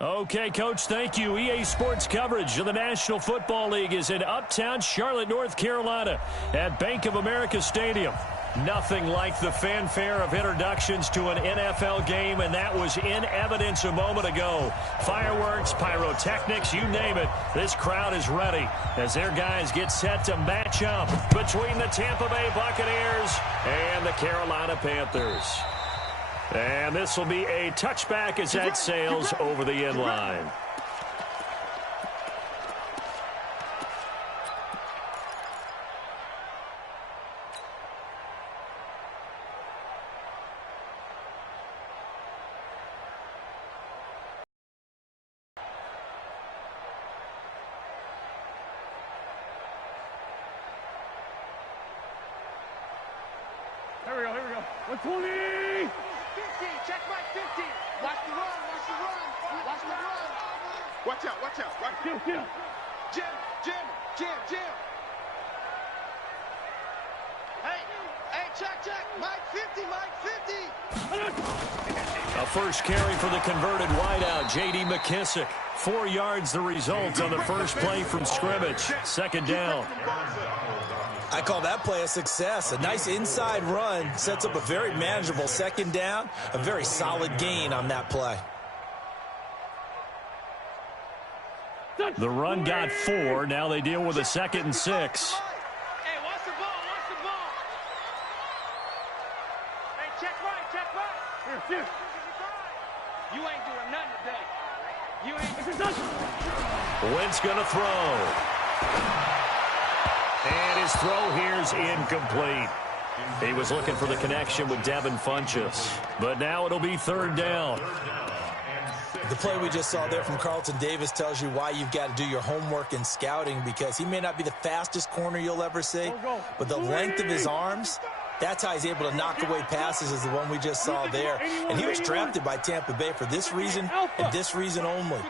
Okay, Coach, thank you. EA Sports coverage of the National Football League is in uptown Charlotte, North Carolina at Bank of America Stadium. Nothing like the fanfare of introductions to an NFL game, and that was in evidence a moment ago. Fireworks, pyrotechnics, you name it. This crowd is ready as their guys get set to match up between the Tampa Bay Buccaneers and the Carolina Panthers. And this will be a touchback as that sails over the end line. Here we go. 120! 50, check my 50. Watch the run. Watch out. Jim. Hey, check. Mike 50. A first carry for the converted wideout, J.D. McKissick. 4 yards the result on the first play from scrimmage. Second down. I call that play a success. A nice inside run sets up a very manageable second down. A very solid gain on that play. The run got 4. Now they deal with a 2nd and 6. Hey, watch the ball. Hey, check right. Here. You ain't doing nothing today. Wentz gonna throw. And his throw here's incomplete. He was looking for the connection with Devin Funchess. But now it'll be 3rd down. The play we just saw there from Carlton Davis tells you why you've got to do your homework in scouting, because he may not be the fastest corner you'll ever see, but the length of his arms, that's how he's able to knock away passes, is the one we just saw there. And he was drafted by Tampa Bay for this reason and this reason only.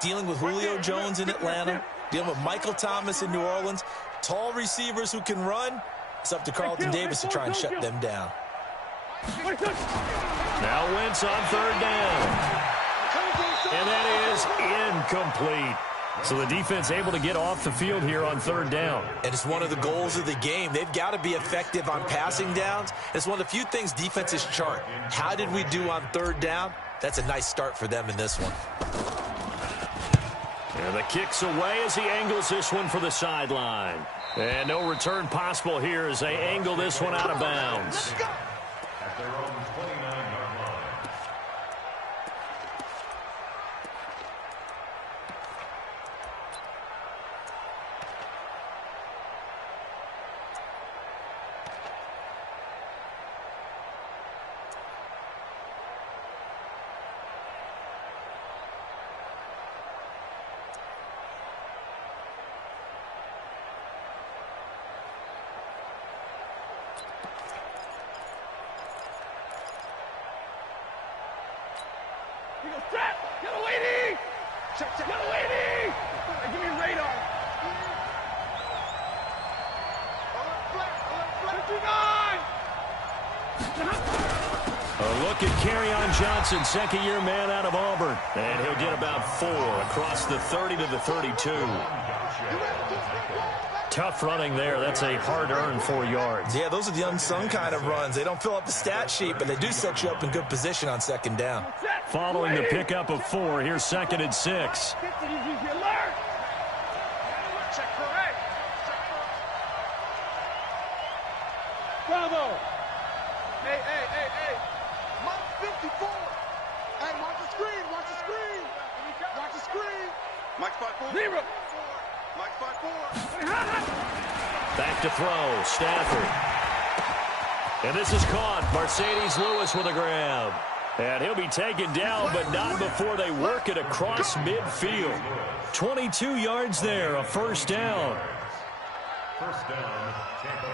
Dealing with Julio Jones in Atlanta, dealing with Michael Thomas in New Orleans, tall receivers who can run. It's up to Carlton Davis to try and shut them down. Now Wentz on 3rd down. And that is incomplete. So the defense able to get off the field here on 3rd down. And it's one of the goals of the game. They've got to be effective on passing downs. It's one of the few things defenses chart. How did we do on 3rd down? That's a nice start for them in this one. And the kick's away as he angles this one for the sideline. And no return possible here as they angle this one out of bounds. At their own 29-yard line. Give me radar. A look at Kerryon Johnson, 2nd-year man out of Auburn. And he'll get about 4 across the 30 to the 32. Tough running there. That's a hard-earned 4 yards. Yeah, those are the unsung kind of runs. They don't fill up the stat sheet, but they do set you up in good position on 2nd down. Following the pickup of 4, here's 2nd and 6. Bravo! Hey! Mike 54! Hey, watch the screen! Mike's 5-4. Zero! Mike's 5-4. Back to throw, Stafford. And this is caught. Mercedes Lewis with a grab. And he'll be taken down, but not before they work it across midfield. 22 yards there, a 1st down. First down, Tampa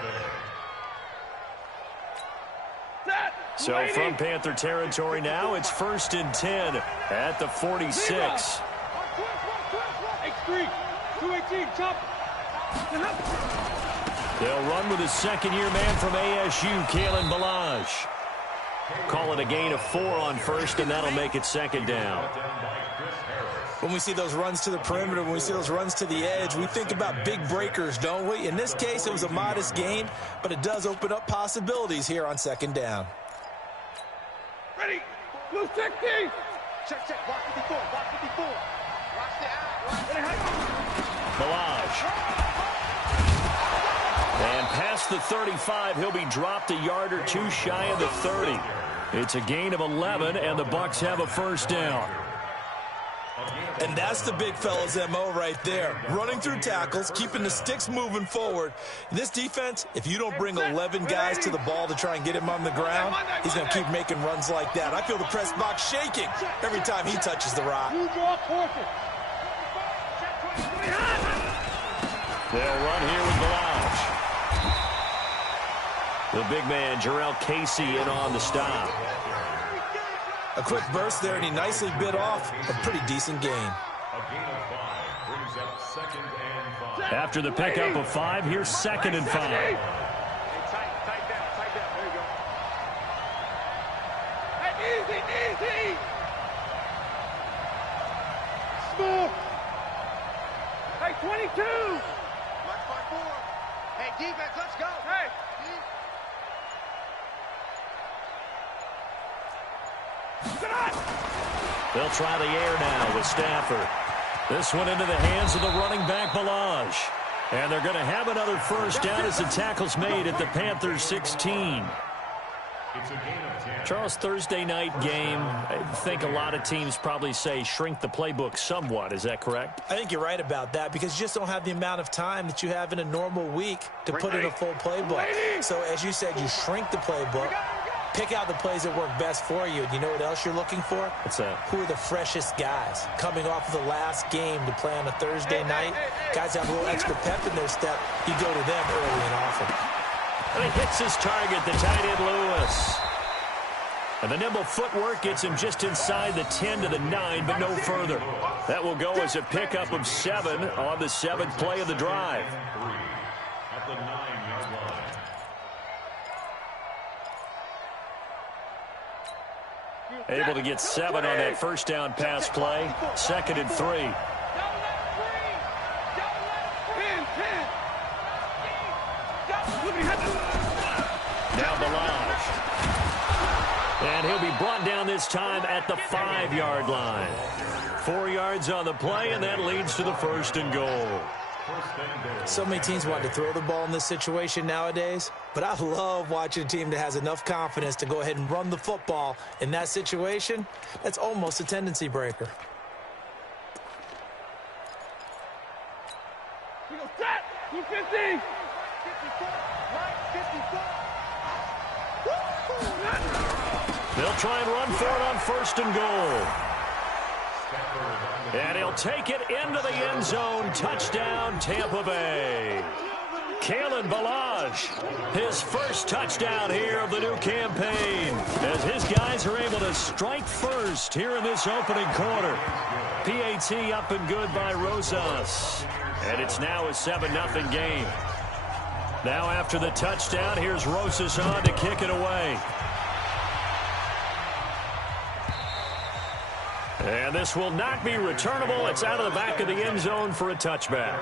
Bay. So from Panther territory now, it's 1st and 10 at the 46. X3, 218, chop. They'll run with his 2nd-year man from ASU, Kalen Ballage. Call it a gain of 4 on first, and that'll make it second down. When we see those runs to the perimeter, when we see those runs to the edge, we think about big breakers, don't we? In this case, it was a modest gain, but it does open up possibilities here on second down. Ready. Blue 60. Check, check. Block 54. Block 54. Watch the out. Balaj. And past the 35, he'll be dropped a yard or two shy of the 30. It's a gain of 11, and the Bucs have a first down. And that's the big fella's MO right there. Running through tackles, keeping the sticks moving forward. This defense, if you don't bring 11 guys to the ball to try and get him on the ground, he's going to keep making runs like that. I feel the press box shaking every time he touches the rock. They'll run here with Balaj. The big man, Jarrell Casey, in on the stop. A quick burst there, and he nicely bit off a pretty decent gain. After the pickup of 5, here's second and 5. Tight down. There you go. Hey, easy. Smooth. Hey, 22. Watch 5-4. Hey, defense, let's go. Hey. They'll try the air now with Stafford. This one into the hands of the running back, Balaj. And they're going to have another first down as the tackle's made at the Panthers' 16. Charles, Thursday night game, I think a lot of teams probably say shrink the playbook somewhat. Is that correct? I think you're right about that because you just don't have the amount of time that you have in a normal week to put in a full playbook. So, as you said, you shrink the playbook. Pick out the plays that work best for you. And you know what else you're looking for? What's that? Who are the freshest guys coming off of the last game to play on a Thursday night? Guys have a little extra pep in their step. You go to them early and often. And he hits his target, the tight end Lewis. And the nimble footwork gets him just inside the 10 to the 9, but no further. That will go as a pickup of 7 on the 7th play of the drive. At the 9-yard line. Able to get 7 on that first down pass play. Second and 3. Now Balaj. And he'll be brought down this time at the 5-yard line. 4 yards on the play, and that leads to the first and goal. So many teams want to throw the ball in this situation nowadays, but I love watching a team that has enough confidence to go ahead and run the football in that situation. That's almost a tendency breaker. We go set. 250. 54. They'll try and run for it on first and goal. And he'll take it into the end zone. Touchdown, Tampa Bay. Kalen Balaj, his first touchdown here of the new campaign, as his guys are able to strike first here in this opening quarter. PAT up and good by Rosas. And it's now a 7-0 game. Now after the touchdown, here's Rosas on to kick it away. And this will not be returnable. It's out of the back of the end zone for a touchback.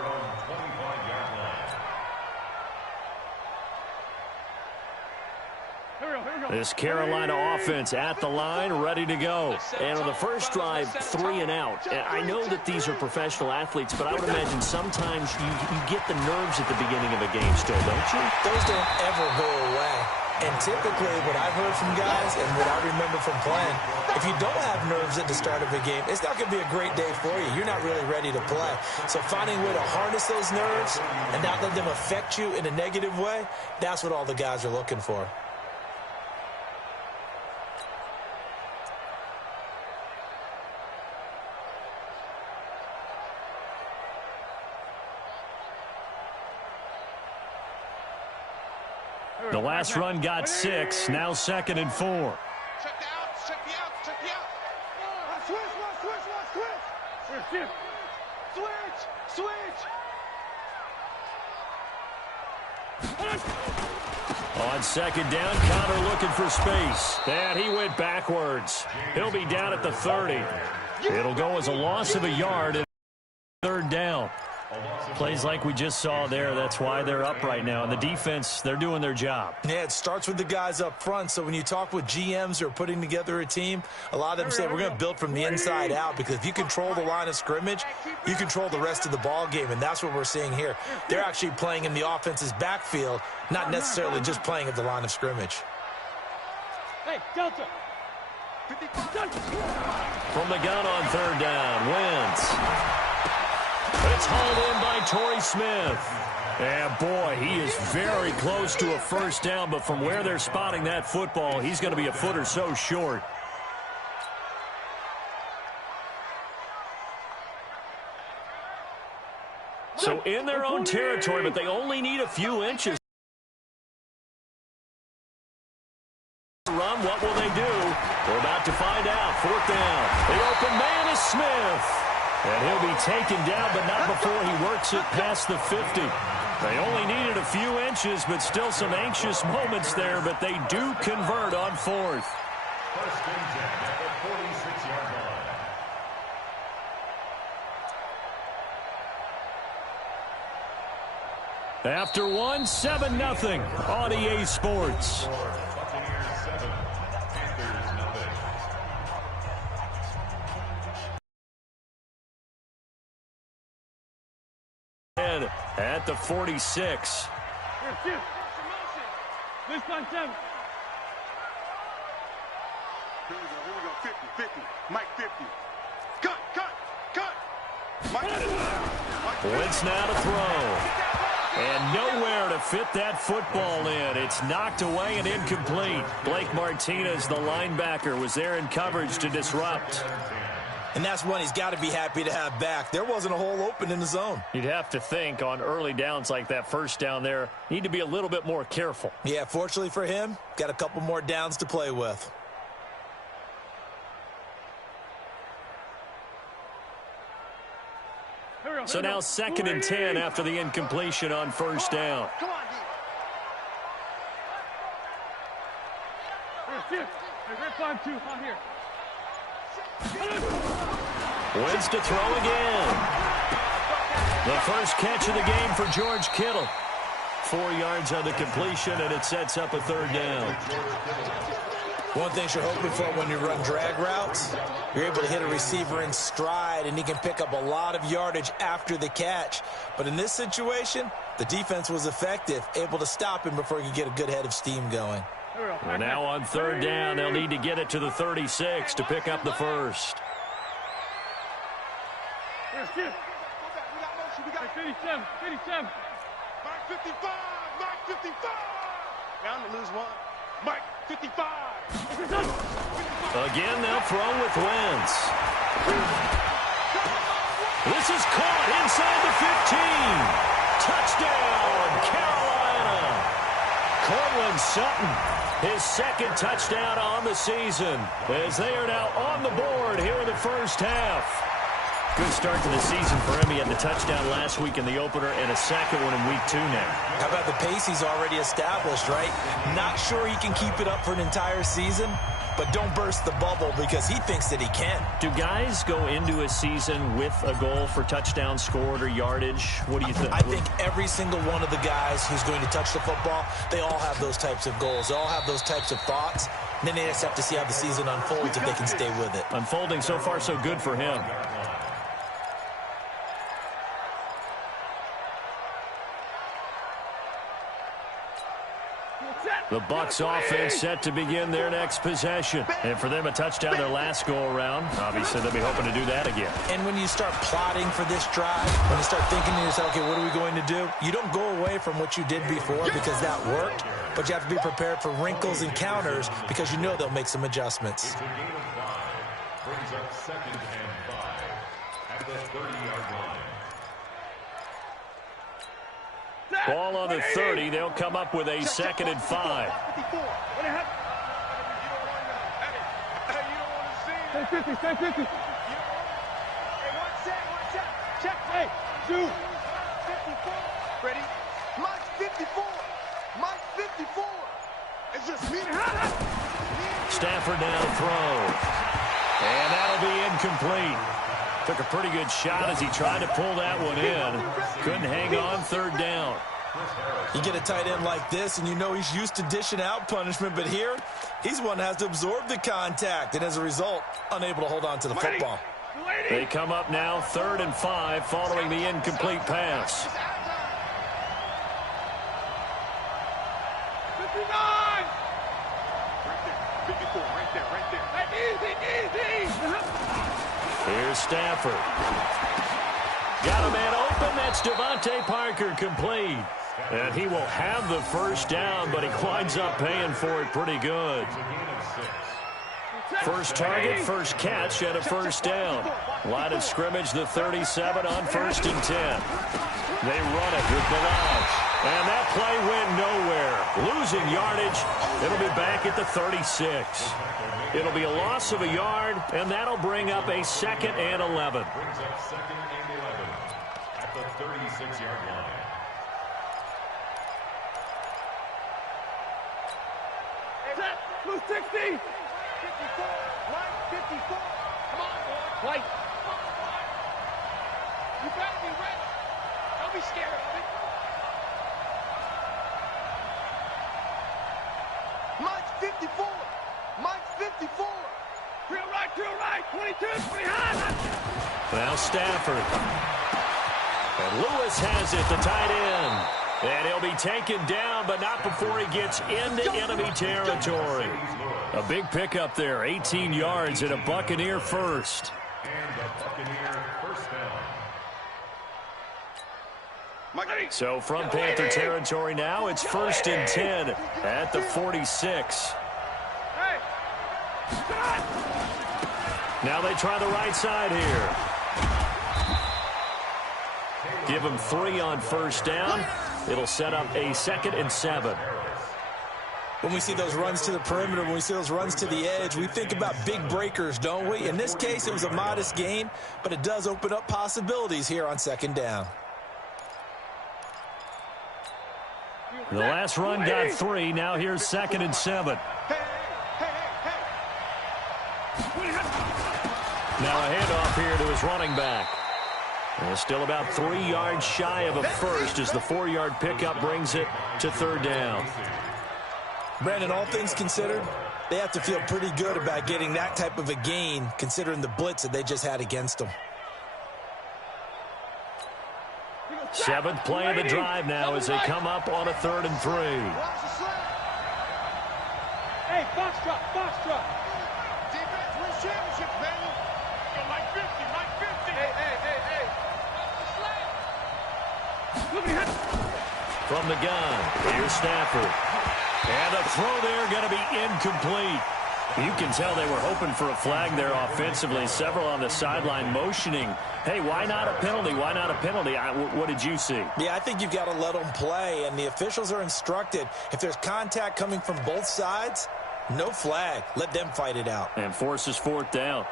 This Carolina offense at the line, ready to go. And on the first drive, 3 and out. And I know that these are professional athletes, but I would imagine sometimes you get the nerves at the beginning of a game still, don't you? Those don't ever go away. And typically, what I've heard from guys and what I remember from playing, if you don't have nerves at the start of a game, it's not going to be a great day for you. You're not really ready to play. So finding a way to harness those nerves and not let them affect you in a negative way, that's what all the guys are looking for. The last run got 6, now second and 4. Check the outs, check the outs, check the outs. Switch. On second down, Connor looking for space. And he went backwards. He'll be down at the 30. It'll go as a loss of a yard and third down. Plays like we just saw there. That's why they're up right now. And the defense, they're doing their job. Yeah, it starts with the guys up front. So when you talk with GMs who are putting together a team, a lot of them say we're going to build from the inside out, because if you control the line of scrimmage, you control the rest of the ball game. And that's what we're seeing here. They're actually playing in the offense's backfield, not necessarily just playing at the line of scrimmage. Hey, Delta. From the gun on third down, Wentz. It's hauled in by Torrey Smith. And boy, he is very close to a first down, but from where they're spotting that football, he's going to be a foot or so short. So in their own territory, but they only need a few inches. Run, what will they do? We're about to find out. Fourth down. The open man is Smith. And he'll be taken down, but not before he works it past the 50. They only needed a few inches, but still some anxious moments there, but they do convert on fourth. First and 10 at the 46-yard line. After one, 7-0 on EA Sports. Buccaneers 7, Panthers nothing. At the 46. Here. This one, 7. Here we go. 50, 50. Mike 50. Cut. Mike. Wentz now to throw. And nowhere to fit that football in. It's knocked away and incomplete. Blake Martinez, the linebacker, was there in coverage to disrupt. And that's one he's got to be happy to have back. There wasn't a hole open in the zone. You'd have to think on early downs like that first down there, need to be a little bit more careful. Yeah, fortunately for him, got a couple more downs to play with. So now second and 10 after the incompletion on first down. Come on, D. Here. Rip on 2. On here. Wentz to throw again. The first catch of the game for George Kittle. 4 yards on the completion, and it sets up a third down. One thing you're hoping for when you run drag routes, you're able to hit a receiver in stride, and he can pick up a lot of yardage after the catch. But in this situation, the defense was effective, able to stop him before he could get a good head of steam going. And now on third down, they'll need to get it to the 36 to pick up the first. We got 57. Mike 55. Mike 55. Down to lose one. Mike 55. Again, they'll throw with Wentz. This is caught inside the 15. Touchdown, Carolina. Cortland Sutton. His second touchdown on the season as they are now on the board here in the first half. Good start to the season for him. He had the touchdown last week in the opener and a second one in week 2 now. How about the pace he's already established, right? Not sure he can keep it up for an entire season, but don't burst the bubble because he thinks that he can. Do guys go into a season with a goal for touchdowns scored or yardage? What do you think? I think every single one of the guys who's going to touch the football, they all have those types of goals. They all have those types of thoughts. And then they just have to see how the season unfolds if they can stay with it. Unfolding so far so good for him. The Bucs offense set to begin their next possession. And for them, a touchdown their last go-around. Obviously, they'll be hoping to do that again. And when you start plotting for this drive, when you start thinking to yourself, okay, what are we going to do? You don't go away from what you did before because that worked, but you have to be prepared for wrinkles and counters because you know they'll make some adjustments. It's a gain of 5. Brings up second and 5 at the 30-yard line. Ball on the 30. They'll come up with a second and 5. Stay 50. Hey, one set. Check. Hey, 2. 54. Ready? Mike 54. Mike 54. It's just me. Stafford now to throw. And that'll be incomplete. Took a pretty good shot as he tried to pull that one in. Couldn't hang on, third down. You get a tight end like this, and you know he's used to dishing out punishment, but here, he's one that has to absorb the contact, and as a result, unable to hold on to the football. They come up now 3rd and 5 following the incomplete pass. 59! Right there, 54, right there. Easy! Here's Stafford. Got a man open. That's Devontae Parker, complete. And he will have the first down, but he winds up paying for it pretty good. First target, first catch, and a first down. Line of scrimmage, the 37 on 1st and 10. They run it with Balaj. And that play went nowhere. Losing yardage. It'll be back at the 36. It'll be a loss of a yard, and that'll bring up a 2nd and 11. Brings up 2nd and 11 at the 36-yard line. Blue 60! 54! Line 54! Come on, boy! White! Come on, boy! You better be ready! Don't be scared of it! Mike 54. Mike 54. Drill right! 22! Behind! Now Stafford. And Lewis has it, the tight end. And he'll be taken down, but not before he gets into enemy territory. A big pickup there, 18 yards and a Buccaneer first. And the Buccaneer first down. So from Panther territory now, it's 1st and 10 at the 46. Now they try the right side here. Give him 3 on first down. It'll set up a 2nd and 7. When we see those runs to the perimeter, when we see those runs to the edge, we think about big breakers, don't we? In this case, it was a modest gain, but it does open up possibilities here on 2nd down. The last run got 3. Now here's 2nd and 7. Now a handoff here to his running back. And still about 3 yards shy of a first as the 4-yard pickup brings it to 3rd down. Brandon, all things considered, they have to feel pretty good about getting that type of a gain, considering the blitz that they just had against them. 7th play of the drive now as they come up on a 3rd and 3. Hey, box drop. Defense wins championships, baby. Yo, Mike 50. Hey. From the gun, here's Stafford. And the throw there going to be incomplete. You can tell they were hoping for a flag there offensively. Several on the sideline motioning, hey, why not a penalty? Why not a penalty? What did you see? Yeah, I think you've got to let them play, and the officials are instructed, if there's contact coming from both sides, no flag. Let them fight it out. And forces 4th down.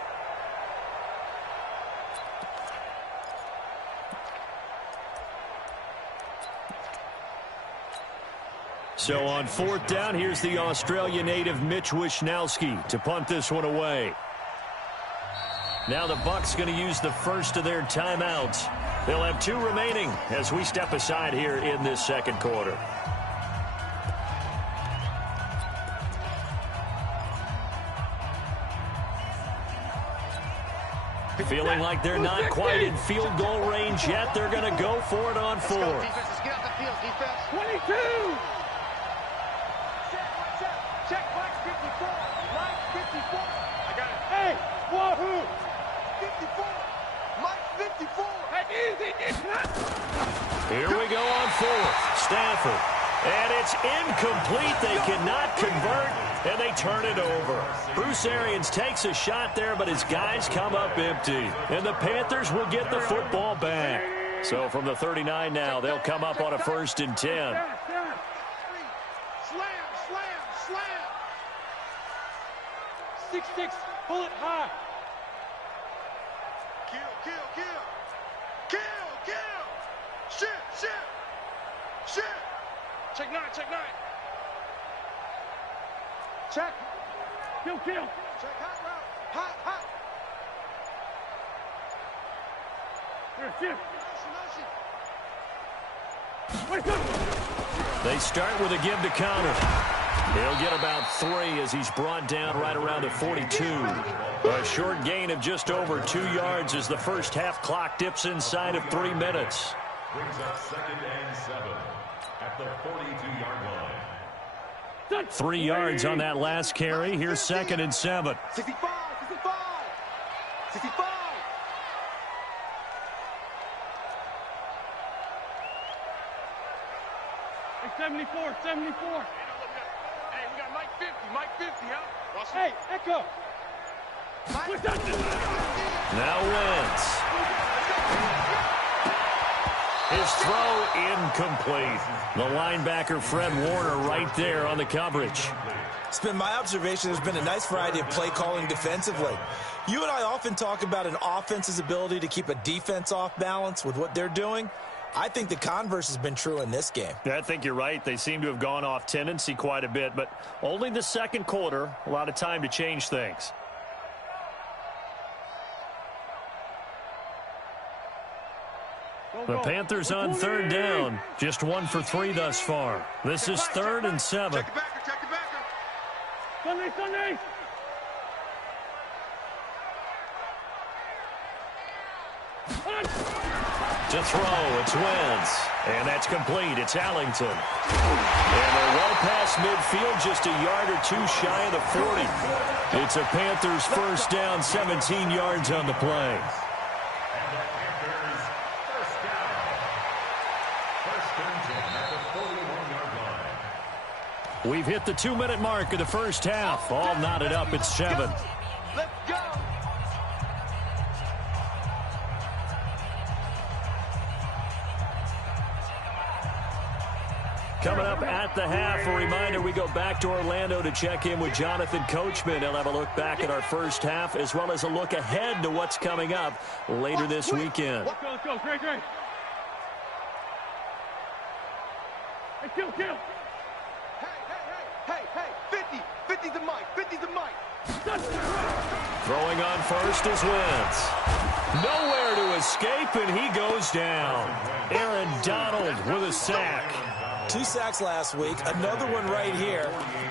So on 4th down, here's the Australia native Mitch Wishnowsky to punt this one away. Now the Bucs going to use the first of their timeouts. They'll have 2 remaining as we step aside here in this 2nd quarter. Feeling like they're not quite in field goal range yet. They're going to go for it on 4th. Defenses, get out the field, defense. 22! Check Mike 54. Mike 54. I got it. Hey, wahoo! 54. Mike 54. Easy. Here we go on 4th. Stafford. And it's incomplete. They cannot convert, and they turn it over. Bruce Arians takes a shot there, but his guys come up empty. And the Panthers will get the football back. So from the 39 now, they'll come up on a 1st and 10. Slam. 6-6, pull it high. Kill. Shit. Check 9, check 9. Check. Kill. Check hot route. Hot. Here, shift. They start with a give to counter. He'll get about 3 as he's brought down right around the 42. A short gain of just over 2 yards as the first half clock dips inside of 3 minutes. Brings up 2nd and 7 at the 42-yard line. 3 yards on that last carry. Here's 2nd and 7. 65. 74. Hey, we got Mike 50, huh? Hey, Echo. Now Wentz. His throw incomplete. The linebacker Fred Warner right there on the coverage. It's been my observation there's been a nice variety of play calling defensively. You and I often talk about an offense's ability to keep a defense off balance with what they're doing. I think the converse has been true in this game. Yeah, I think you're right. They seem to have gone off tendency quite a bit, but only the second quarter, a lot of time to change things. The Panthers on 3rd down. Just 1 for 3 thus far. This is 3rd and 7. Check the backer. Sunday. To throw, it's Wentz. And that's complete. It's Allington. And they're well past midfield, just a yard or 2 shy of the 40. It's a Panthers first down, 17 yards on the play. We've hit the 2-minute mark of the first half. All knotted up at 7. Let's go. Coming up at the half, a reminder, we go back to Orlando to check in with Jonathan Coachman. He'll have a look back at our first half as well as a look ahead to what's coming up later this weekend. Let's go. Great. Hey, kill. Hey, 50 to Mike. Throwing on first is Wentz. Nowhere to escape, and he goes down. Aaron Donald with a sack. 2 sacks last week, another one right here.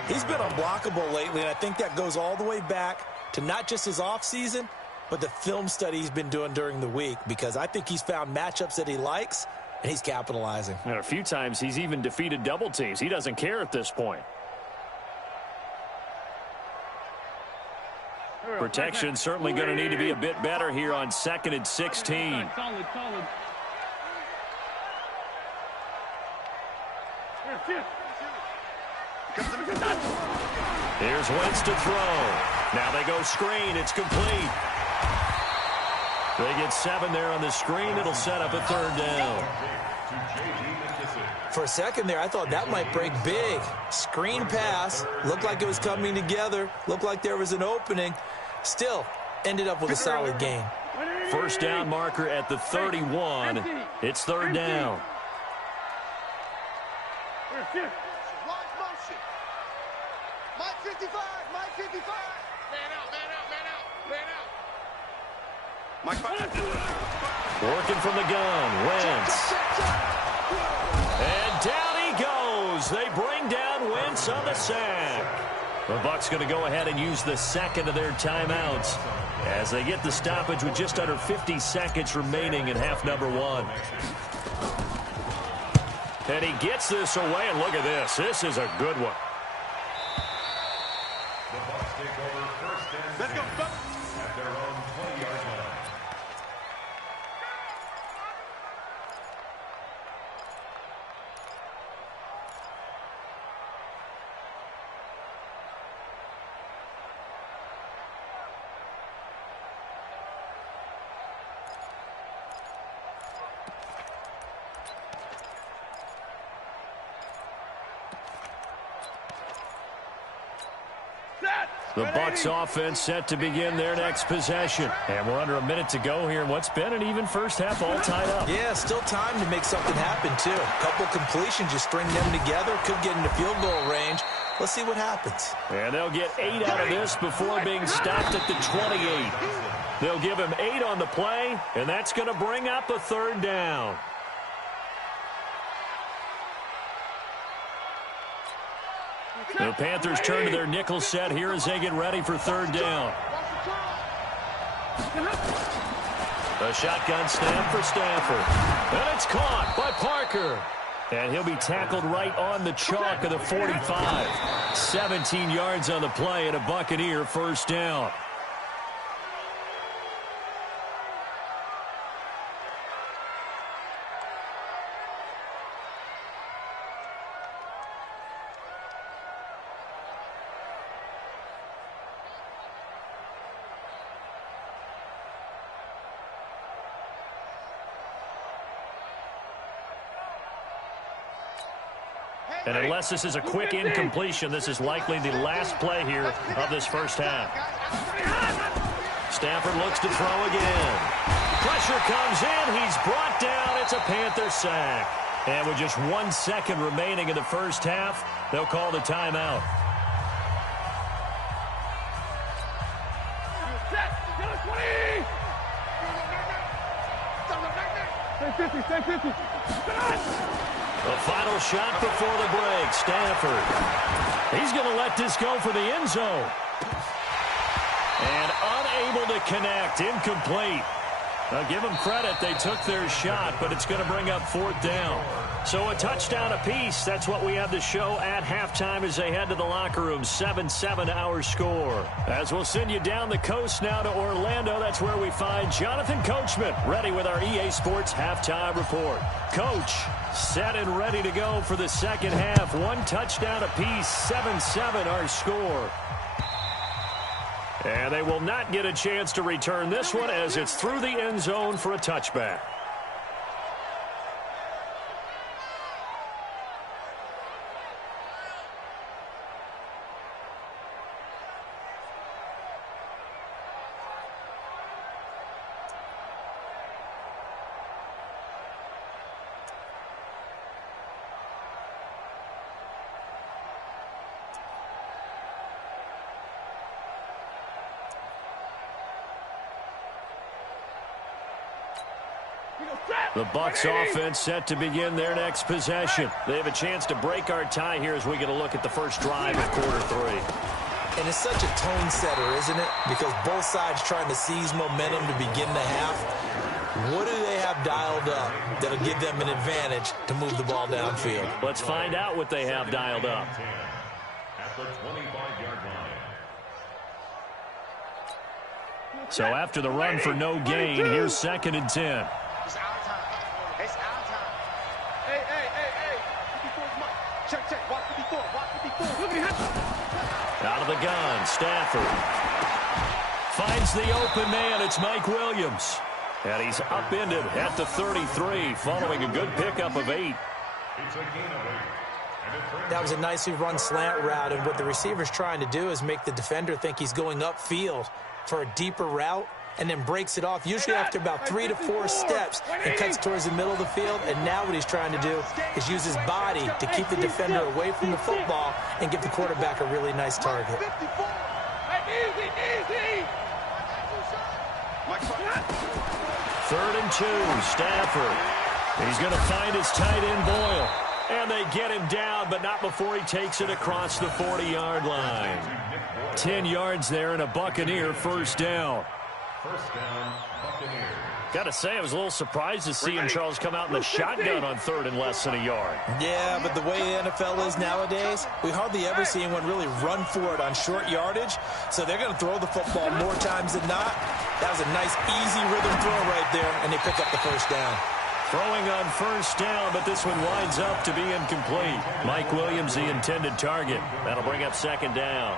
He's been unblockable lately, and I think that goes all the way back to not just his offseason, but the film study he's been doing during the week, because I think he's found matchups that he likes, and he's capitalizing. And a few times he's even defeated double teams. He doesn't care at this point. Protection certainly going to need to be a bit better here on 2nd and 16. Solid. Here's Wentz to throw. Now they go screen. It's complete. They get 7 there on the screen. It'll set up a 3rd down. For a second there, I thought that might break big. Screen pass. Looked like it was coming together. Looked like there was an opening. Still, ended up with a solid gain. First down marker at the 31. It's 3rd down. Live motion. Mike 55. Man out. Working from the gun. Wentz. And down he goes. They bring down Wentz on the sack. The Bucs going to go ahead and use the 2nd of their timeouts as they get the stoppage with just under 50 seconds remaining in half number 1. And he gets this away, and look at this. This is a good one. The Bucs take over 1st and 10 at their own 20-yard line. Set. The Bucs offense set to begin their next possession. And we're under a minute to go here in what's been an even first half, all tied up. Yeah, still time to make something happen, too. A couple completions, you string them together, could get into field goal range. Let's see what happens. And they'll get 8 out of this before being stopped at the 28. They'll give him 8 on the play, and that's going to bring up a third down. The Panthers turn to their nickel set here as they get ready for third down. A shotgun snap for Stafford. And it's caught by Parker. And he'll be tackled right on the chalk of the 45. 17 yards on the play and a Buccaneer first down. And unless this is a quick incompletion, this is likely the last play here of this first half. Stafford looks to throw again. Pressure comes in. He's brought down. It's a Panther sack. And with just 1 second remaining in the first half, they'll call the timeout. Stay 50. The final shot before the break. Stafford. He's going to let this go for the end zone. And unable to connect. Incomplete. I'll give them credit. They took their shot, but it's going to bring up fourth down. So a touchdown apiece. That's what we have to show at halftime as they head to the locker room. 7-7 our score. As we'll send you down the coast now to Orlando. That's where we find Jonathan Coachman ready with our EA Sports halftime report. Coach, set and ready to go for the second half. 1 touchdown apiece. 7-7 our score. And they will not get a chance to return this one as it's through the end zone for a touchback. The Bucs offense set to begin their next possession. They have a chance to break our tie here as we get a look at the first drive of quarter 3. And it's such a tone setter, isn't it? Because both sides trying to seize momentum to begin the half. What do they have dialed up that'll give them an advantage to move the ball downfield? Let's find out what they have dialed up. At the 25-yard line. So after the run for no gain, here's 2nd and 10. It's our time. It's our time. Hey. 54's Mike. Check. Watch 54. Look at him. Out of the gun, Stafford. Finds the open man. It's Mike Williams. And he's upended at the 33 following a good pickup of 8. It's a gain of 8. That was a nicely run slant route, and what the receiver's trying to do is make the defender think he's going upfield for a deeper route, and then breaks it off, usually after about 3 to 4 steps, and cuts towards the middle of the field. And now what he's trying to do is use his body to keep the defender away from the football and give the quarterback a really nice target. Easy. 3rd and 2, Stafford. He's going to find his tight end Boyle. And they get him down, but not before he takes it across the 40-yard line. 10 yards there and a Buccaneer first down. First down, Buccaneers. Got to say, I was a little surprised to see him, Charles, come out in the shotgun on 3rd and less than a yard. Yeah, but the way the NFL is nowadays, we hardly ever see anyone really run for it on short yardage. So they're going to throw the football more times than not. That was a nice, easy rhythm throw right there, and they pick up the first down. Throwing on first down, but this one winds up to be incomplete. Mike Williams, the intended target. That'll bring up 2nd down.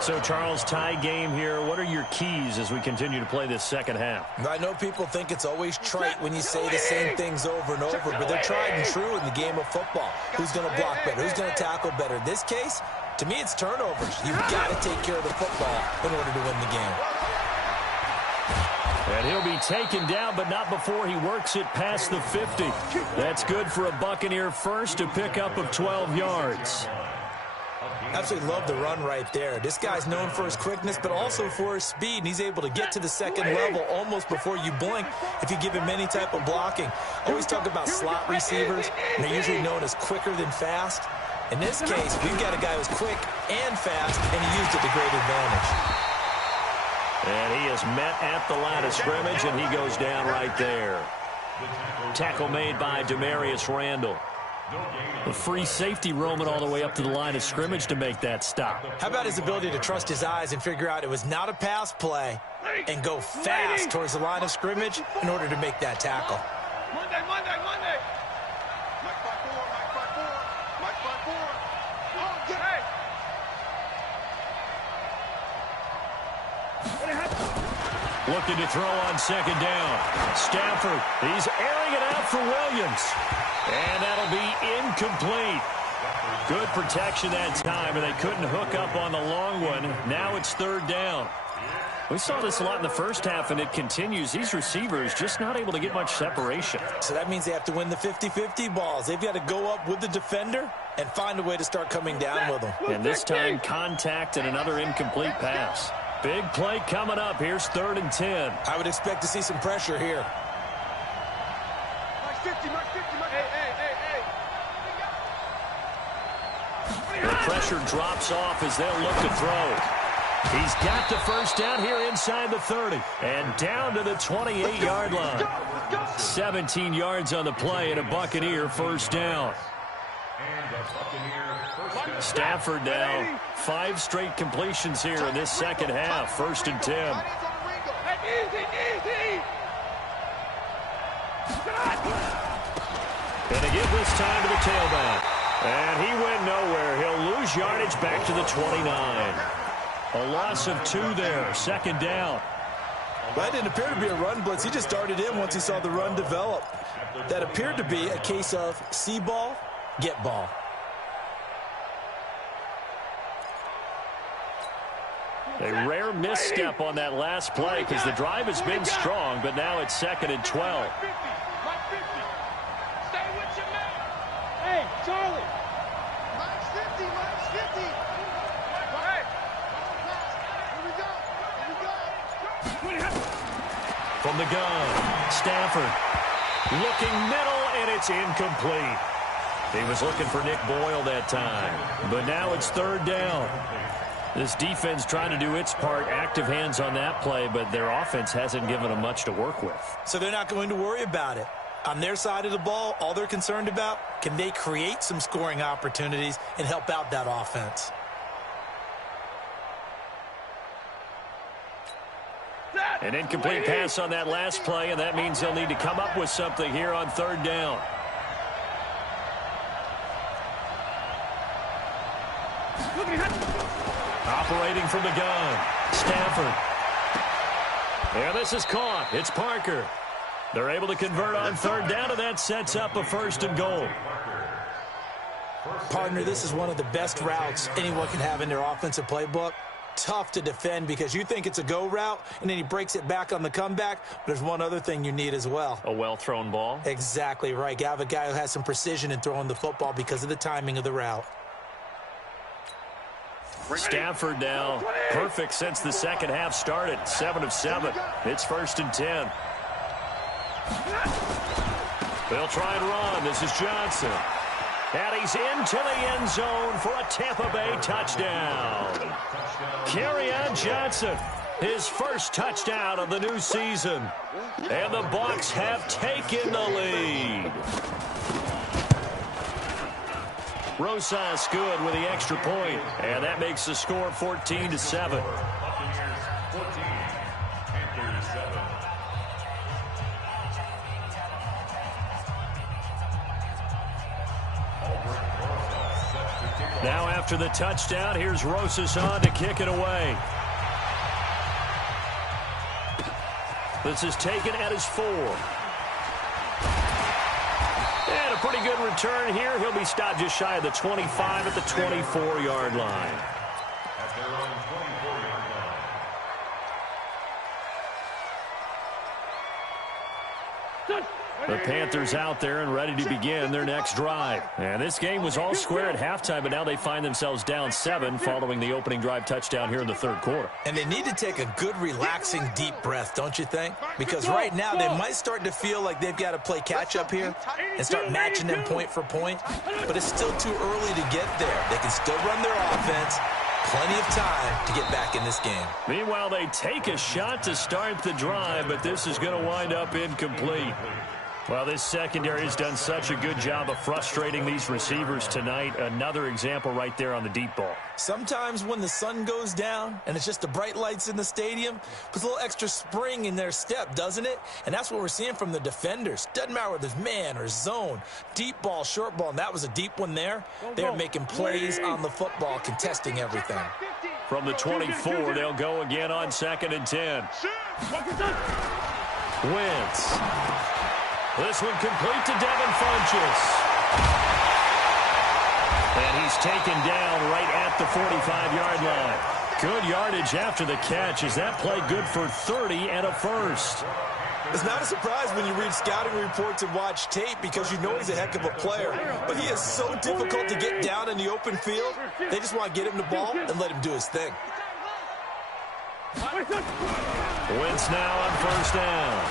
So, Charles, tie game here. What are your keys as we continue to play this second half? I know people think it's always trite when you say the same things over and over, but they're tried and true in the game of football. Who's going to block better? Who's going to tackle better? In this case, To me, it's turnovers. You've got to take care of the football in order to win the game. And he'll be taken down, but not before he works it past the 50. That's good for a Buccaneer first, to pick up of 12 yards. Absolutely love the run right there. This guy's known for his quickness, but also for his speed. And he's able to get to the second level almost before you blink if you give him any type of blocking. Always talk about slot receivers, and they're usually known as quicker than fast. In this case, we've got a guy who's quick and fast, and he used it to great advantage. And he is met at the line of scrimmage, and he goes down right there. Tackle made by Demarius Randall. A free safety roaming all the way up to the line of scrimmage to make that stop. How about his ability to trust his eyes and figure out it was not a pass play and go fast towards the line of scrimmage in order to make that tackle? Monday. Mike 5-4, Mike 5-4. Oh, get hey. Looking to throw on second down. Stafford, he's airing it out for Williams. And that'll be incomplete. Good protection that time, and they couldn't hook up on the long one. Now it's third down. We saw this a lot in the first half, and it continues. These receivers just not able to get much separation. So that means they have to win the 50-50 balls. They've got to go up with the defender and find a way to start coming down with them. And this time, contact and another incomplete pass. Big play coming up. Here's 3rd and 10. I would expect to see some pressure here. Mike 50. Hey. The pressure drops off as they'll look to throw. He's got the first down here inside the 30. And down to the 28-yard line. 17 yards on the play, and a Buccaneer first down. Stafford now 5 straight completions here in this second half. 1st and 10. And they give this time to the tailback. And he went nowhere. He'll lose yardage back to the 29. A loss of 2 there. 2nd down. That didn't appear to be a run blitz. He just started in once he saw the run develop. That appeared to be a case of see ball, get ball. A rare misstep on that last play because the drive has been strong, but now it's 2nd and 12. Mike 50. Stay with your man. Hey, Charlie. Mike's 50. Hey. Here we go. From the gun, Stafford looking middle, and it's incomplete. He was looking for Nick Boyle that time, but now it's 3rd down. This defense trying to do its part, active hands on that play, but their offense hasn't given them much to work with. So they're not going to worry about it. On their side of the ball, all they're concerned about, can they create some scoring opportunities and help out that offense? An incomplete pass on that last play, and that means they'll need to come up with something here on 3rd down. Operating from the gun, Stafford. And this is caught. It's Parker. They're able to convert on 3rd down, and that sets up a 1st and goal. Partner, this is one of the best routes anyone can have in their offensive playbook. Tough to defend because you think it's a go route, and then he breaks it back on the comeback. But there's one other thing you need as well. A well-thrown ball. Exactly right. You have a guy who has some precision in throwing the football because of the timing of the route. Stafford now perfect since the second half started. 7 of 7. It's 1st and 10. They'll try and run. This is Johnson. And he's into the end zone for a Tampa Bay touchdown. Kerryon Johnson, his first touchdown of the new season. And the Bucs have taken the lead. Rosas good with the extra point, and that makes the score 14-7. Now after the touchdown, here's Rosas on to kick it away. This is taken at his 4. And a pretty good return here. He'll be stopped just shy of the 25 at the 24-yard line. At their own 24-yard line. The Panthers out there and ready to begin their next drive. And this game was all square at halftime, but now they find themselves down 7 following the opening drive touchdown here in the third quarter. And they need to take a good, relaxing, deep breath, don't you think? Because right now they might start to feel like they've got to play catch-up here and start matching them point for point. But it's still too early to get there. They can still run their offense. Plenty of time to get back in this game. Meanwhile, they take a shot to start the drive, but this is going to wind up incomplete. Well, this secondary has done such a good job of frustrating these receivers tonight. Another example right there on the deep ball. Sometimes when the sun goes down and it's just the bright lights in the stadium, puts a little extra spring in their step, doesn't it? And that's what we're seeing from the defenders. Doesn't matter whether it's man or zone, deep ball, short ball, and that was a deep one there. They're making plays on the football, contesting everything. From the 24, they'll go again on 2nd and 10. Wentz. This one complete to Devin Funchess. And he's taken down right at the 45-yard line. Good yardage after the catch. Is that play good for 30 and a first? It's not a surprise when you read scouting reports and watch tape because you know he's a heck of a player. But he is so difficult to get down in the open field. They just want to get him the ball and let him do his thing. Wentz now on first down.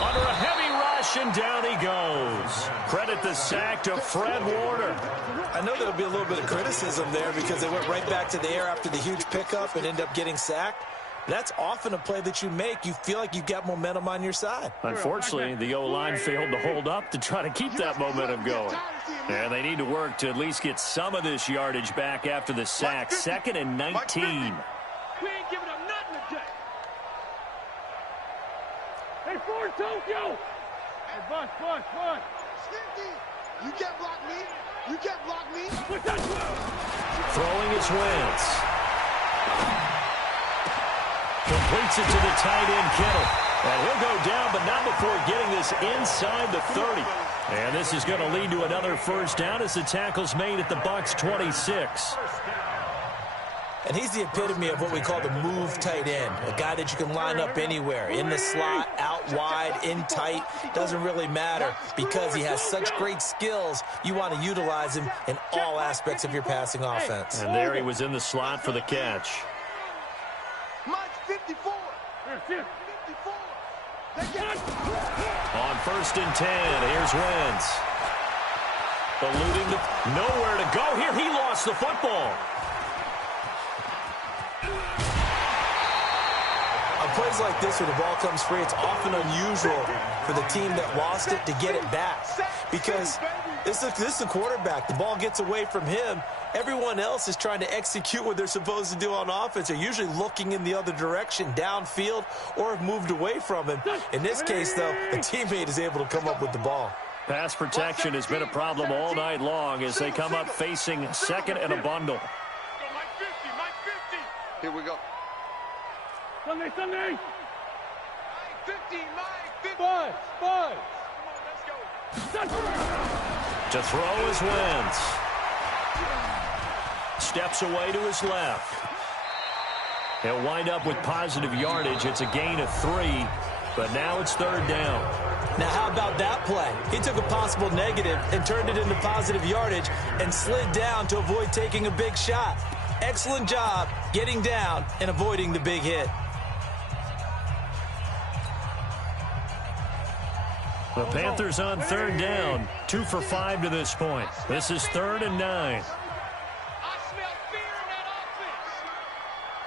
Under a heavy rush, and down he goes. Credit the sack to Fred Warner. I know there'll be a little bit of criticism there because they went right back to the air after the huge pickup and end up getting sacked. That's often a play that you make. You feel like you've got momentum on your side. Unfortunately, the O-line failed to hold up to try to keep that momentum going. And they need to work to at least get some of this yardage back after the sack. 2nd and 19. We ain't giving up nothing today. Hey, Ford, Tokyo! Hey, Bush. Stinky, you can't block me. You can't block me. Throwing is Wentz. Completes it to the tight end, Kittle. And he'll go down, but not before getting this inside the 30. And this is going to lead to another first down as the tackle's made at the Bucs 26. And he's the epitome of what we call the move tight end, a guy that you can line up anywhere, in the slot, out wide, in tight. Doesn't really matter because he has such great skills. You want to utilize him in all aspects of your passing offense. And there he was in the slot for the catch. Mike's 54. 54. On 1st and 10, here's Wentz. Eluding nowhere to go here. He lost the football. On plays like this where the ball comes free, it's often unusual for the team that lost it to get it back. Because this is the quarterback. The ball gets away from him. Everyone else is trying to execute what they're supposed to do on offense. They're usually looking in the other direction, downfield, or have moved away from him. In this case, though, a teammate is able to come up with the ball. Pass protection has been a problem all night long as they come up facing 2nd and a bundle. Mike 50. Here we go. Sunday. Mike 50. Bud. Come on, let's go. To throw is Wentz. Steps away to his left. He'll wind up with positive yardage. It's a gain of 3, but now it's 3rd down. Now, how about that play? He took a possible negative and turned it into positive yardage and slid down to avoid taking a big shot. Excellent job getting down and avoiding the big hit. The Panthers on 3rd down, 2 for 5 to this point. This is 3rd and 9. I smell fear in that offense.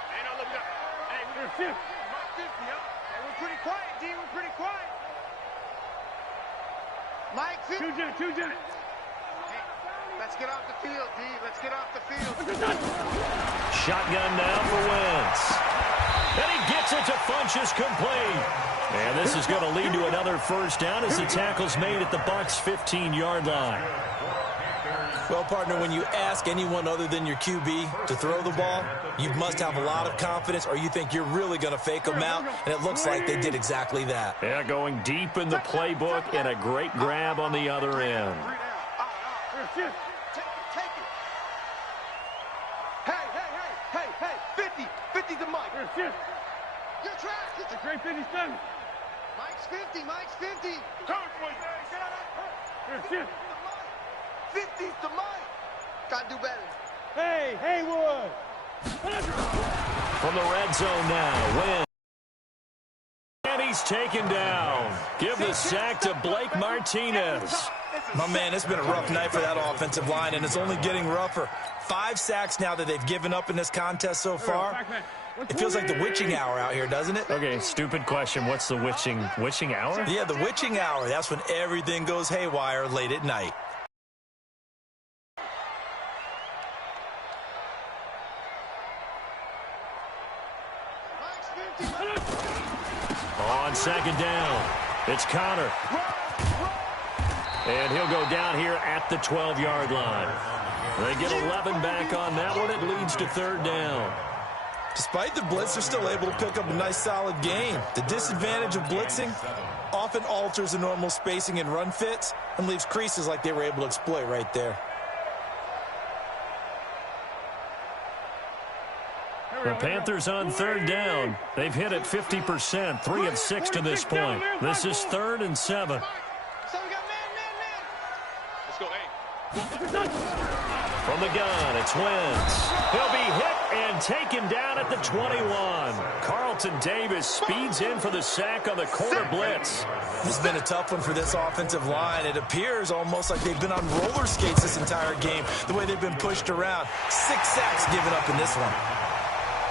Hey, no, look up. Hey, we're 50. Mike 50, huh? Hey, we're pretty quiet, D. We're pretty quiet. Mike 50. Two jet. Hey, let's get off the field, D. Let's get off the field. Shotgun now for Wentz. And he gets it to Funchess complete. And this is going to lead to another first down as the tackle's made at the Bucs 15-yard line. Well, partner, when you ask anyone other than your QB to throw the ball, you must have a lot of confidence or you think you're really going to fake them out, and it looks like they did exactly that. Yeah, going deep in the playbook and a great grab on the other end. Take it, take it. Hey, 50. 50's the mic. You're trash. It's a great 57. Mike's 50, Mike's 50. Coach, boy. Get out of that. 50's the mic. Gotta do better. Hey, Haywood. From the red zone now, win. And he's taken down. Give the sack to Blake Martinez. My man, it's been a rough night for that offensive line, and it's only getting rougher. 5 sacks now that they've given up in this contest so far. It feels like the witching hour out here, doesn't it? Okay, stupid question. What's the witching hour? Yeah, the witching hour. That's when everything goes haywire late at night. On second down, it's Connor. And he'll go down here at the 12-yard line. They get 11 back on that one. It leads to third down. Despite the blitz, they're still able to pick up a nice, solid gain. The disadvantage of blitzing often alters the normal spacing and run fits and leaves creases like they were able to exploit right there. The Panthers on third down. They've hit it 50%, 3 of 6 to this point. This is 3rd and 7. So we got man. Let's go, From the gun, it's Wentz. He'll be hit and taken down at the 21. Carlton Davis speeds in for the sack on the quarter blitz. It's been a tough one for this offensive line. It appears almost like they've been on roller skates this entire game, the way they've been pushed around. 6 sacks given up in this one.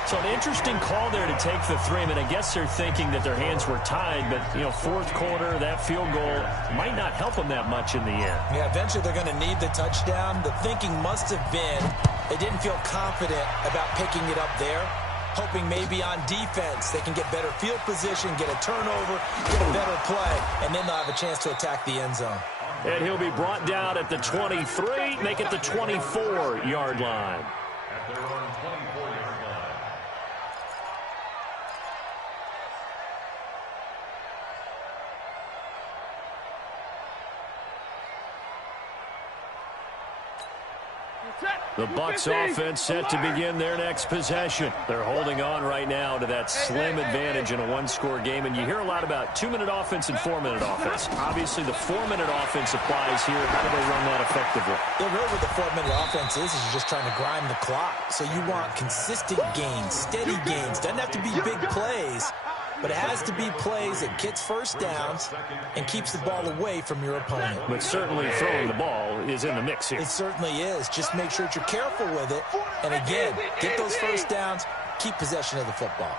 So an interesting call there to take the 3. I mean, I guess they're thinking that their hands were tied, but, you know, 4th quarter, that field goal might not help them that much in the end. Yeah, eventually they're going to need the touchdown. The thinking must have been they didn't feel confident about picking it up there, hoping maybe on defense they can get better field position, get a turnover, get a better play, and then they'll have a chance to attack the end zone. And he'll be brought down at the 23, make it the 24-yard line. At their own 24-yard line. The Bucs offense set to begin their next possession. They're holding on right now to that slim advantage in a one-score game, and you hear a lot about 2-minute offense and 4-minute offense. Obviously, the 4-minute offense applies here. How do they run that effectively? Yeah, really what the 4-minute offense is you're just trying to grind the clock. So you want consistent gains, steady gains. Doesn't have to be big plays, but it has to be plays that gets first downs and keeps the ball away from your opponent. But certainly throwing the ball is in the mix here. It certainly is. Just make sure that you're careful with it. And again, get those first downs, keep possession of the football.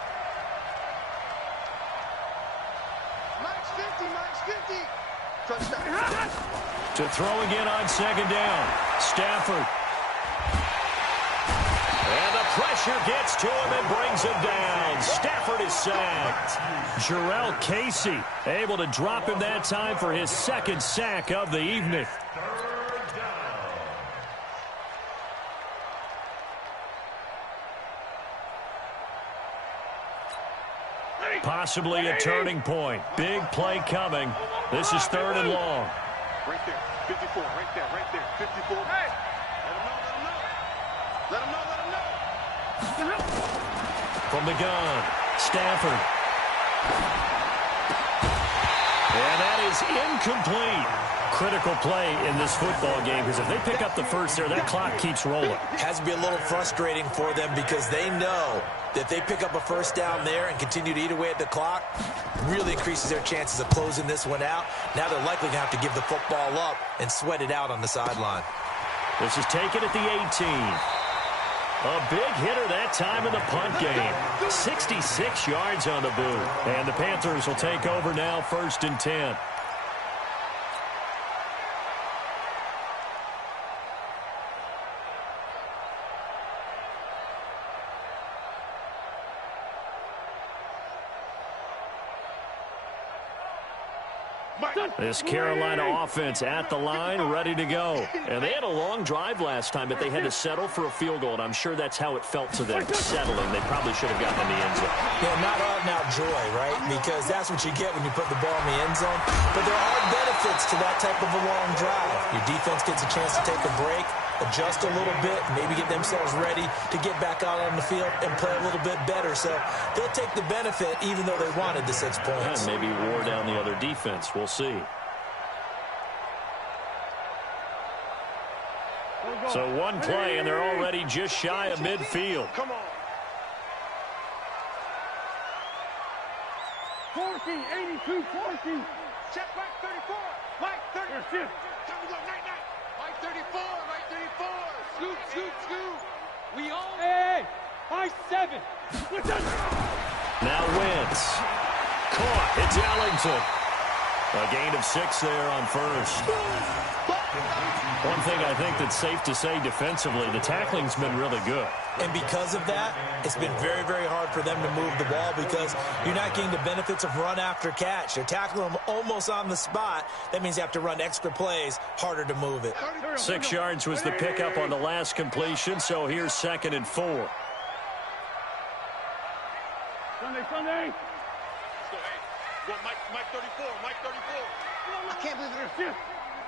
Mike's 50. Touchdown. To throw again on second down. Stafford. And the pressure gets to him and brings him down. Stafford is sacked. Jarrell Casey able to drop him that time for his 2nd sack of the evening. Possibly a turning point. Big play coming. This is 3rd and long. Right there. 54. Right there. 54. Hey. Let him know. From the gun, Stafford. And that is incomplete. Critical play in this football game, because if they pick up the first there, that clock keeps rolling. Has to be a little frustrating for them because they know that if they pick up a first down there and continue to eat away at the clock, really increases their chances of closing this one out. Now they're likely going to have to give the football up and sweat it out on the sideline. This is taken at the 18. A big hitter that time in the punt game. 66 yards on the boot. And the Panthers will take over now, 1st and 10. This Carolina offense at the line, ready to go. And they had a long drive last time, but they had to settle for a field goal, and I'm sure that's how it felt to them, settling. They probably should have gotten in the end zone. Yeah, not out-and-out joy, right? Because that's what you get when you put the ball in the end zone. But there are benefits to that type of a long drive. Your defense gets a chance to take a break, adjust a little bit, maybe get themselves ready to get back out on the field and play a little bit better. So they'll take the benefit even though they wanted the 6 points. And maybe wore down the other defense. We'll see. So one play, and they're already just shy of midfield. Come on. 14, 82, 14. Check Mike 34. Mike 34. Time to go, night, night. Mike 34, Mike 34. Scoot, scoot, scoot. We all. Hey, Mike 7. Now Wentz. Caught. It's Ellington. A gain of 6 there on first. One thing I think that's safe to say defensively, the tackling's been really good. And because of that, it's been very, very hard for them to move the ball because you're not getting the benefits of run after catch. You're tackling them almost on the spot. That means you have to run extra plays, harder to move it. 6 yards was the pickup on the last completion, so here's 2nd and 4. Sunday, Sunday. Let's go, hey. Go, Mike 34, Mike 34. I can't believe they're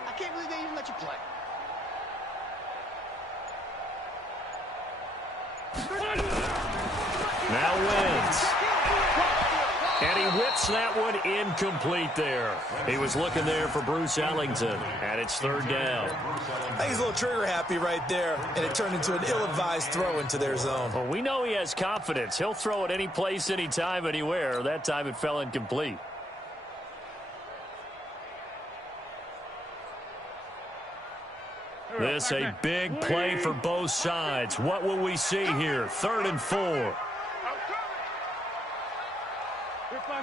I can't believe they even let you play. Now Wentz. And he whips that one incomplete there. He was looking there for Bruce Ellington, and it's 3rd down. I think he's a little trigger happy right there, and it turned into an ill-advised throw into their zone. Well, we know he has confidence. He'll throw it any place, anytime, anywhere. That time it fell incomplete. This a big play for both sides. What will we see here? 3rd and 4.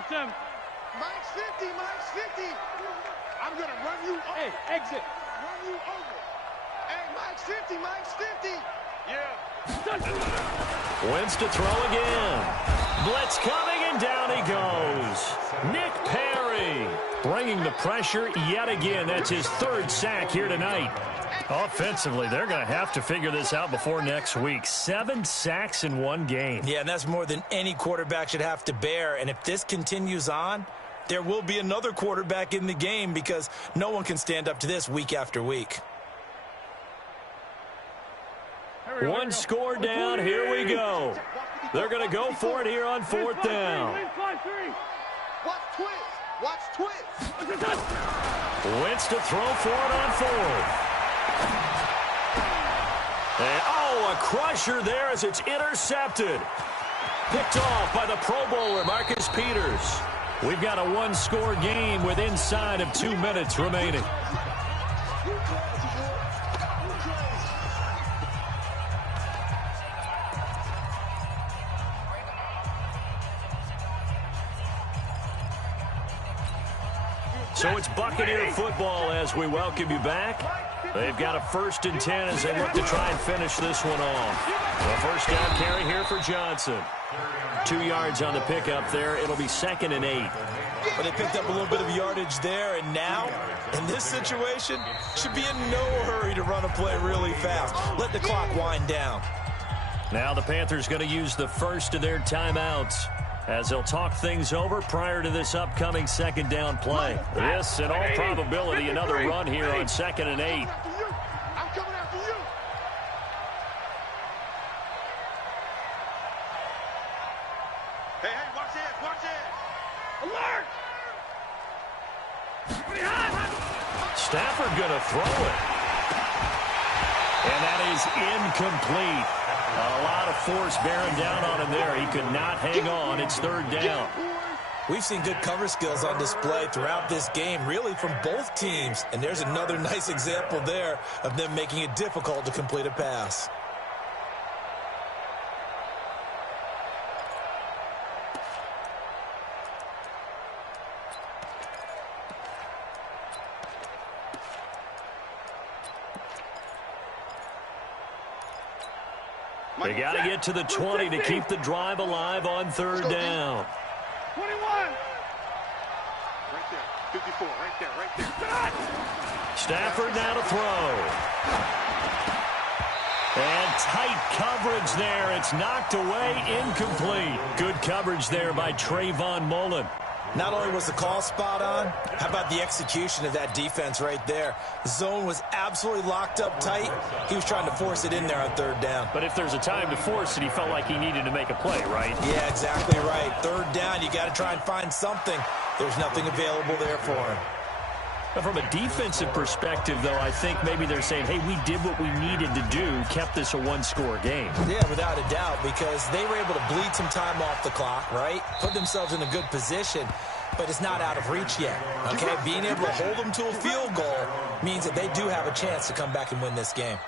Mike's 50, Mike's 50. I'm going to run you over. Hey, exit. Run you over. Hey, Mike's 50, Mike's 50. Yeah. Wentz to throw again. Blitz coming, and down he goes. Nick Perry bringing the pressure yet again. That's his 3rd sack here tonight. Offensively, they're going to have to figure this out before next week. 7 sacks in one game. Yeah, and that's more than any quarterback should have to bear. And if this continues on, there will be another quarterback in the game because no one can stand up to this week after week. One score down. Here we go. They're going to go for it here on 4th down. Watch twist. Watch twist. Wentz to throw for it on 4th. And, oh, a crusher there as it's intercepted. Picked off by the Pro Bowler, Marcus Peters. We've got a one-score game with inside of 2 minutes remaining. So it's Buccaneer football as we welcome you back. They've got a 1st and 10 as they look to try and finish this one off. The first down carry here for Johnson. 2 yards on the pickup there. It'll be 2nd and 8. But they picked up a little bit of yardage there, and now, in this situation, should be in no hurry to run a play really fast. Let the clock wind down. Now the Panthers going to use the first of their timeouts as they'll talk things over prior to this upcoming 2nd down play. This, in all probability, another run here on 2nd and 8. I'm coming after you. Hey, watch this, watch this. Alert! Stafford going to throw it. And that is incomplete. A lot of force bearing down on him there. He could not hang on. It's 3rd down. We've seen good cover skills on display throughout this game, really from both teams. And there's another nice example there of them making it difficult to complete a pass. They got to get to the 20 to keep the drive alive on 3rd down. 21. Right there, 54, right there. Stafford now to throw. And tight coverage there. It's knocked away, incomplete. Good coverage there by Trayvon Mullen. Not only was the call spot on, how about the execution of that defense right there? The zone was absolutely locked up tight. He was trying to force it in there on third down. But if there's a time to force it, he felt like he needed to make a play, right? Yeah, exactly right. Third down, you got to try and find something. There's nothing available there for him. But from a defensive perspective, though, I think maybe they're saying, hey, we did what we needed to do, kept this a one-score game. Yeah, without a doubt, because they were able to bleed some time off the clock, right? Put themselves in a good position, but it's not out of reach yet, okay? Being able to hold them to a field goal means that they do have a chance to come back and win this game.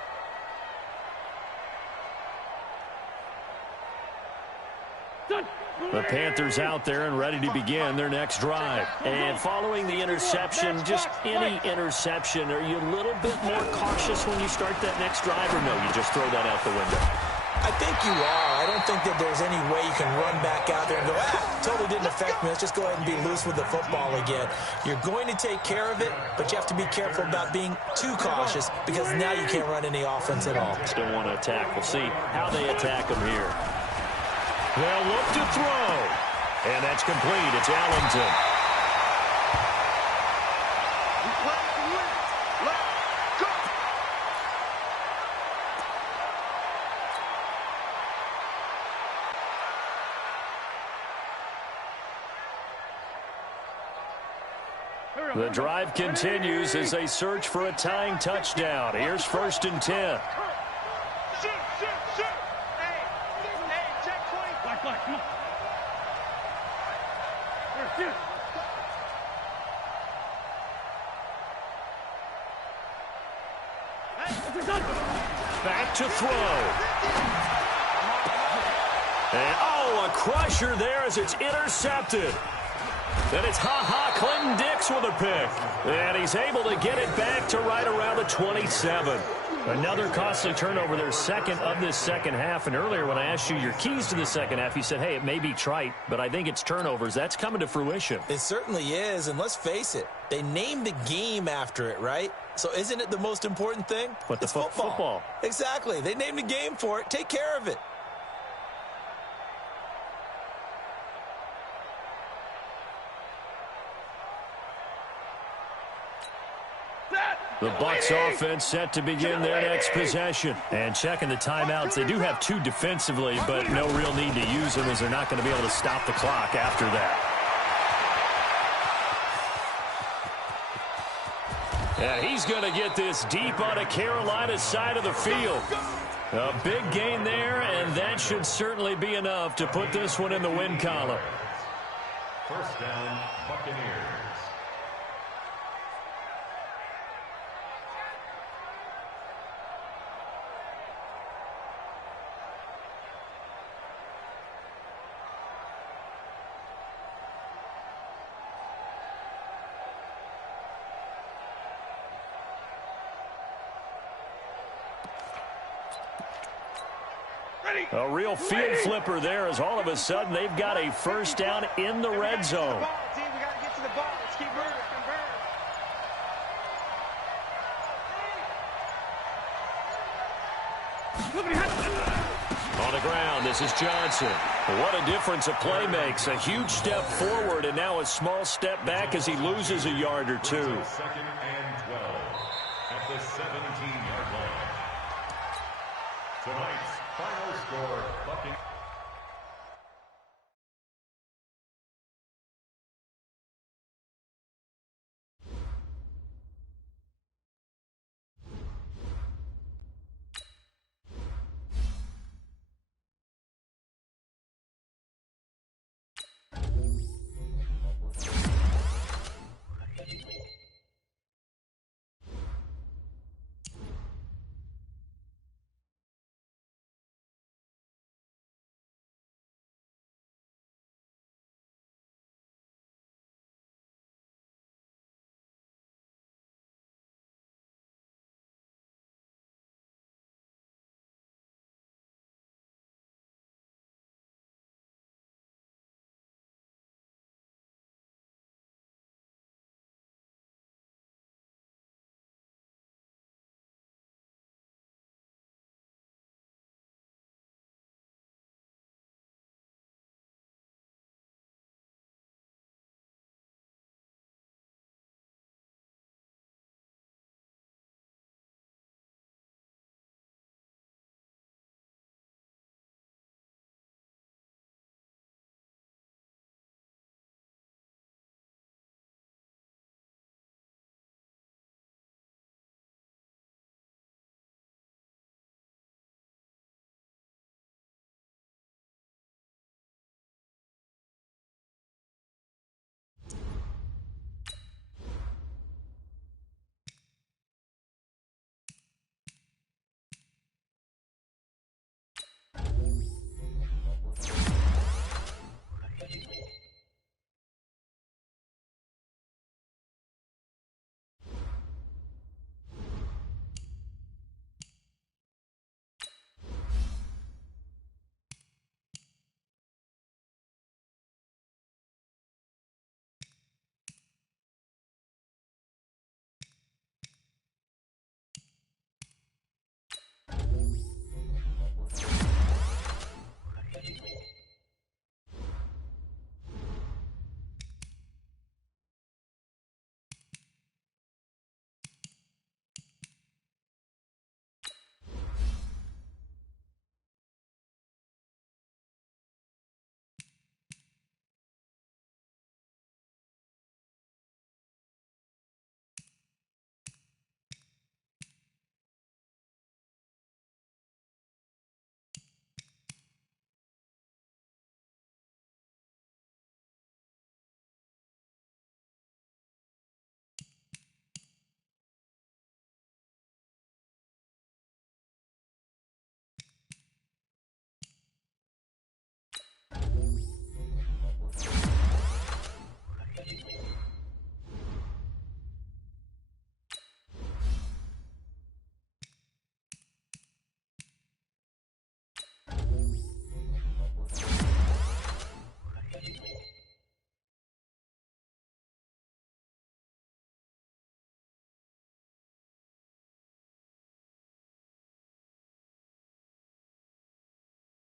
The Panthers out there and ready to begin their next drive. And following the interception, just any interception, are you a little bit more cautious when you start that next drive, or no, you just throw that out the window? I think you are. I don't think that there's any way you can run back out there and go, totally didn't affect me. Let's just go ahead and be loose with the football again. You're going to take care of it, but you have to be careful about being too cautious because now you can't run any offense at all. Still want to attack. We'll see how they attack them here. They'll look to throw. And that's complete. It's Allington. The drive continues as they search for a tying touchdown. Here's 1st and 10. Back to throw. And, oh, a crusher there as it's intercepted. Then it's Clinton Dix with a pick. And he's able to get it back to right around the 27. Another costly turnover, their second of this second half. And earlier when I asked you your keys to the second half, you said, hey, it may be trite, but I think it's turnovers. That's coming to fruition. It certainly is, and let's face it, they named the game after it, right? So isn't it the most important thing? But it's football. Exactly. They named the game for it. Take care of it. The Bucs offense set to begin their next possession. And checking the timeouts, they do have 2 defensively, but no real need to use them as they're not going to be able to stop the clock after that. And he's going to get this deep on a Carolina side of the field. A big gain there, and that should certainly be enough to put this one in the win column. First down, Buccaneers. A real field flipper there as all of a sudden they've got a first down in the red zone. We got to get to the ball. Let's keep moving. On the ground, this is Johnson. What a difference a play makes. A huge step forward and now a small step back as he loses a yard or 2. 2nd and 12 at the 17-yard line. Tonight's final score, Buccaneers.